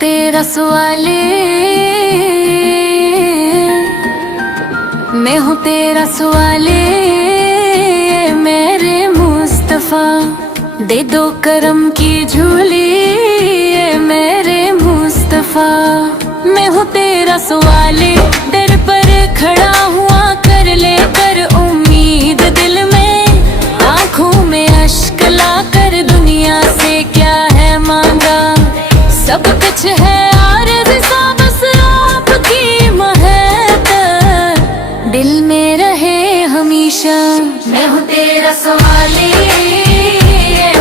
تیرا سوالی، میں ہوں تیرا سوالی، میرے مصطفیٰ دے دو کرم کی جھولی، میرے مصطفیٰ میں ہوں تیرا سوالی، در پر کھڑا ہوا کر لے کر امید دل میں، آنکھوں میں اشک لا کر دنیا سے کیا ہے مانگا، سب کچھ ہے عارض سا بس آپ کی مہت دل میں رہے ہمیشہ، میں ہوں تیرا سوالی،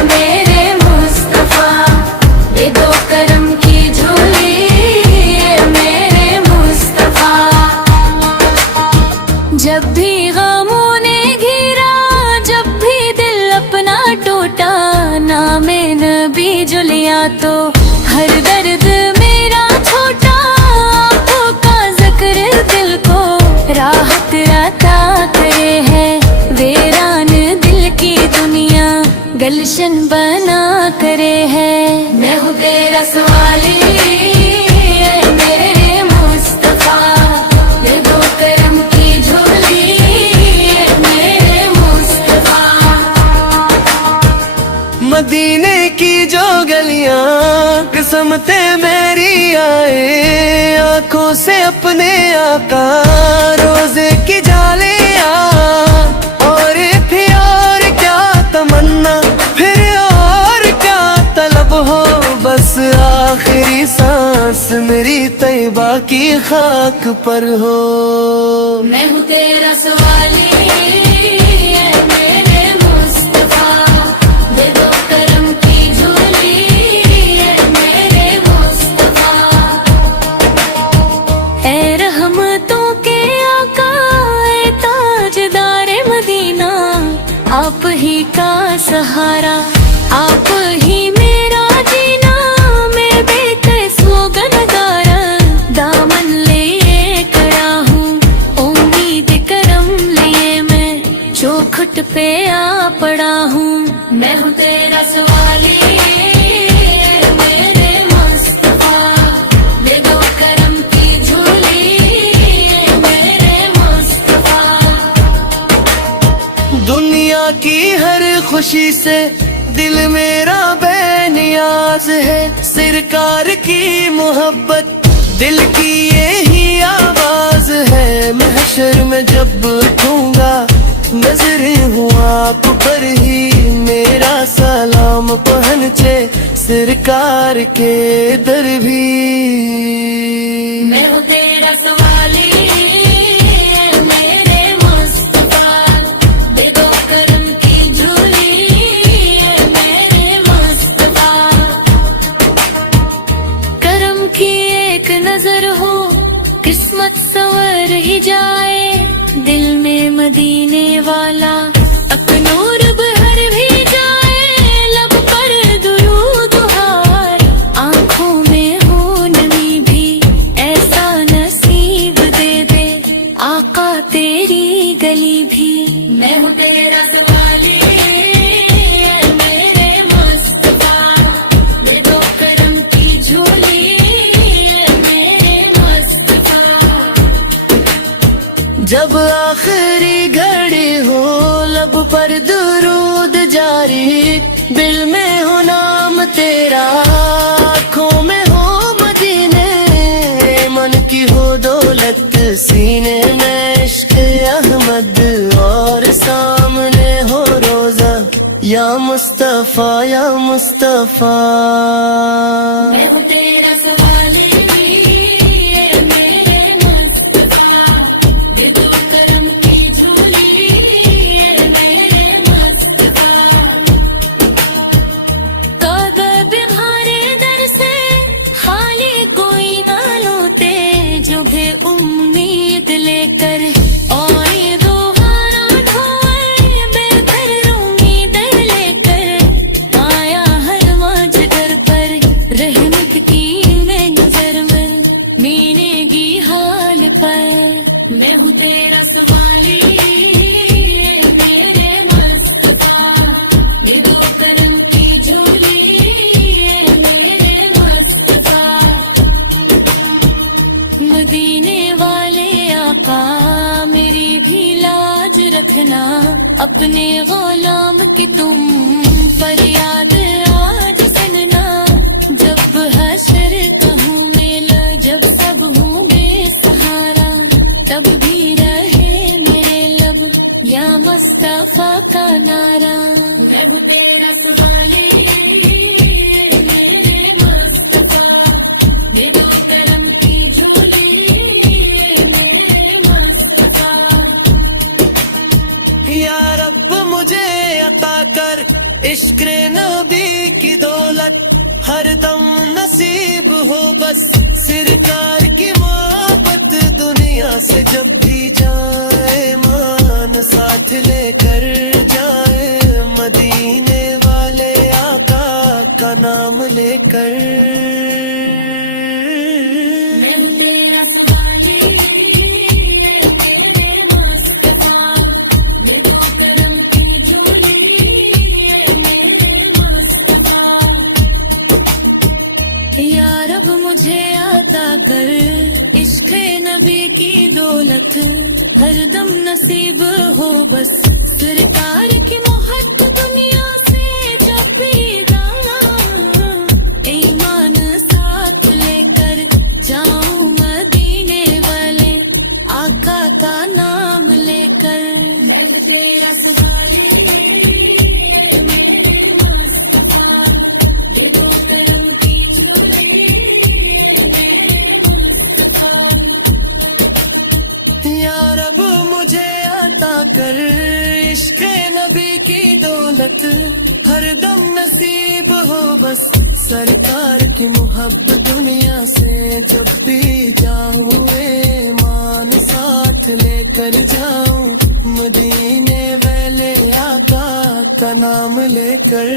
میرے مصطفیٰ دے دو کرم کی جھولی، میرے مصطفیٰ جب بھی غموں نے گھیرا، جب بھی دل اپنا ٹوٹا، نام نبی جو لیا تو ہر درد میرا چھوٹا، آنکھوں کا ذکر دل کو راحت عطا کرے ہے، ویران دل کی دنیا گلشن بنا کرے ہے، میں ہوں تیرا سوالی، میرے مصطفیٰ دے دو کرم کی جھولی، میرے مصطفیٰ مدینے کی جو گلیاں قسمتیں میری آئے، آنکھوں سے اپنے آقا روزے کی جالیاں، اور پھر اور کیا تمنا، پھر اور کیا طلب ہو، بس آخری سانس میری طیبہ کی خاک پر ہو، میں ہوں تیرا سوالی، میرے مصطفیٰ دے دو کرم کی جھولی، میرے مصطفیٰ اے رحمتوں کے آقا، اے تاجدار مدینہ، آپ ہی کا سہارا، آپ ہی میرا جینا، میں بے کس و گنگارا، دامن لیے کھڑا ہوں، امید کرم لیے میں چوکھٹ پہ آ پڑا ہوں، میں ہوں تیرا سوالی، میرے مصطفیٰ دے دو کرم کی جھولی، میرے مصطفیٰ دنیا کی ہر خوشی سے دل میرا بے نیاز ہے، سرکار کی محبت دل کی یہی آواز ہے، محشر میں جب اٹھوں گا نظر ہوں آپ پر ہی، میرا سلام پہنچے سرکار کے در بھی، میں ہوں تیرا سوالی، میرے مصطفیٰ دے دو کرم کی جھولی، میرے مصطفیٰ کرم کی ایک نظر ہو، قسمت سنور ہی جائے، دل میں مدینے والا اکنور بہر بھی جائے، لب پر درود ہار، آنکھوں میں ہو نمی بھی، ایسا نصیب دے دے آقا تیری گلی بھی، میں ہوں تیرا سوالی، میرے مصطفیٰ دے دو کرم کی جھولی، میرے مصطفیٰ جب آخری گھڑی ہو لب پر درود جاری، دل میں ہو نام تیرا، آنکھوں میں ہو مدینے، من کی ہو دولت سینے میں عشق احمد، اور سامنے ہو روزہ یا مصطفیٰ یا مصطفیٰ، میں ہوں تیرا سوالی، میرے مصطفیٰ دے دو کرم کی جھولی، میرے مصطفیٰ کاغذ بہارے در سے خالی کوئی نہ لوٹے، جو ہے امید لے کر آئے دوبارہ ڈھوئے، بے گھر امید لے کر آیا ہر ماج گھر پر، رحمت کی میں نظر میں مینے کی حال پر، میں ہوں تیرا سوالی، میرے مصطفیٰ دے دو کرم کی جھولی، میرے مصطفیٰ رکھنا اپنے غلام کی تم فریاد آج سننا، جب حشر کہوں میلا جب سب ہوں بے سہارا، تب بھی رہے میرے لب یا مصطفیٰ کا نعرہ، میں ہوں تیرا سوالی میرے مصطفیٰ، دے دو کرم کی جھولی میرے مصطفیٰ۔ یا رب مجھے عطا کر عشق نبی کی دولت، ہر دم نصیب ہو بس سرکار کی محبت، دنیا سے جب بھی جائے مان ساتھ لے کر جائے، مدینے والے آقا کا نام لے کر۔ میں تیرا سوالی میرے مصطفیٰ، دے دو کرم کی جھولی میرے مصطفیٰ۔ یا رب مجھے عطا کر عشق نبی کی دولت، ہر دم نصیب ہو بس سرکار کی محبت، دنیا سے جب بھی جاؤں ایمان ساتھ لے کر جاؤں، مدینے والے آقا کا نام لے کر، میں تیرا سوالی میرے مصطفیٰ، دے دو کرم کی جھولی میرے مصطفیٰ۔ یا رب مجھے عطا کر عشق نبی کی دولت، ہر دم نصیب ہو بس سرکار کی محبت، دنیا سے جب بھی جاؤں ایمان ساتھ لے کر جاؤں، مدینے والے آقا کا نام لے کر۔